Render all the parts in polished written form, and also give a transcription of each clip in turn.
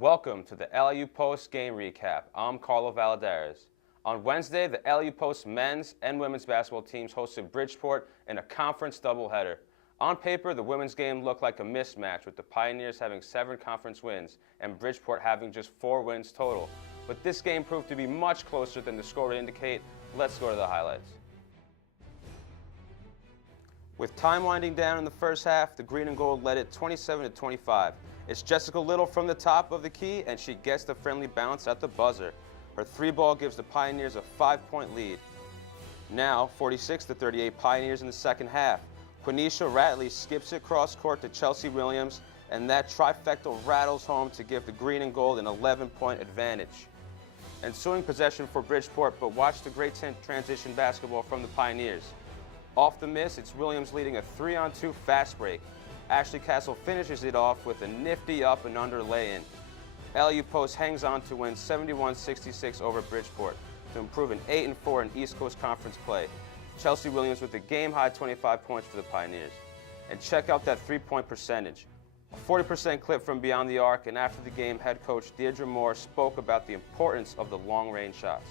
Welcome to the LIU Post game recap. I'm Carlo Valadares. On Wednesday, the LIU Post men's and women's basketball teams hosted Bridgeport in a conference doubleheader. On paper, the women's game looked like a mismatch, with the Pioneers having 7 conference wins and Bridgeport having just 4 wins total. But this game proved to be much closer than the score would indicate. Let's go to the highlights. With time winding down in the first half, the green and gold led it 27-25. It's Jessica Little from the top of the key, and she gets the friendly bounce at the buzzer. Her 3-ball gives the Pioneers a 5-point lead. Now, 46-38 Pioneers in the second half. Quenisha Ratley skips it cross court to Chelsea Williams, and that trifecta rattles home to give the green and gold an 11-point advantage. Ensuing possession for Bridgeport, but watch the great transition basketball from the Pioneers. Off the miss, it's Williams leading a 3-on-2 fast break. Ashley Castle finishes it off with a nifty up and under lay-in. LIU Post hangs on to win 71-66 over Bridgeport to improve an 8-4 in East Coast Conference play. Chelsea Williams with a game-high 25 points for the Pioneers. And check out that 3-point percentage. A 40% clip from beyond the arc, and after the game, head coach Deirdre Moore spoke about the importance of the long-range shots.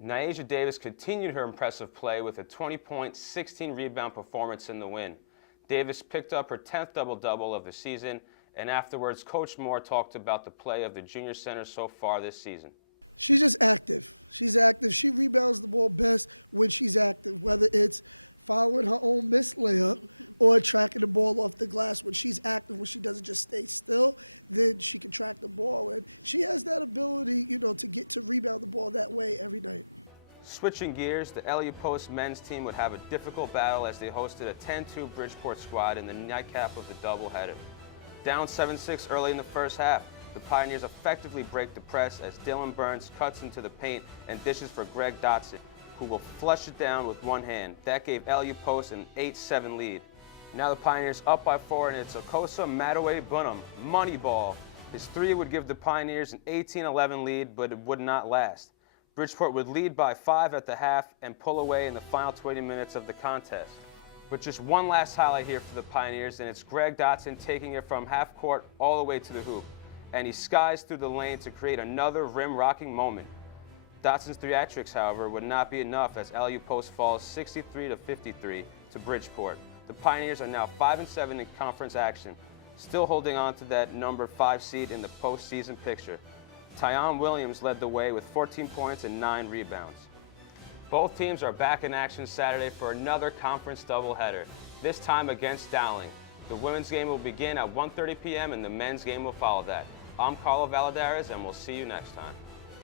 Nyasia Davis continued her impressive play with a 20-point, 16-rebound performance in the win. Davis picked up her 10th double-double of the season, and afterwards, Coach Moore talked about the play of the junior center so far this season. Switching gears, the LIU Post men's team would have a difficult battle as they hosted a 10-2 Bridgeport squad in the nightcap of the doubleheader. Down 7-6 early in the first half, the Pioneers effectively break the press as Dylan Burns cuts into the paint and dishes for Greg Dotson, who will flush it down with one hand. That gave LIU Post an 8-7 lead. Now the Pioneers up by 4, and it's Okosa Madaway Bunham, money ball. His 3 would give the Pioneers an 18-11 lead, but it would not last. Bridgeport would lead by 5 at the half and pull away in the final 20 minutes of the contest. But just one last highlight here for the Pioneers, and it's Greg Dotson taking it from half court all the way to the hoop. And he skies through the lane to create another rim-rocking moment. Dotson's theatrics, however, would not be enough as LIU Post falls 63-53 to Bridgeport. The Pioneers are now 5-7 in conference action, still holding on to that number 5 seed in the postseason picture. Tyon Williams led the way with 14 points and 9 rebounds. Both teams are back in action Saturday for another conference doubleheader, this time against Dowling. The women's game will begin at 1:30 p.m. and the men's game will follow that. I'm Carlo Valadares, and we'll see you next time.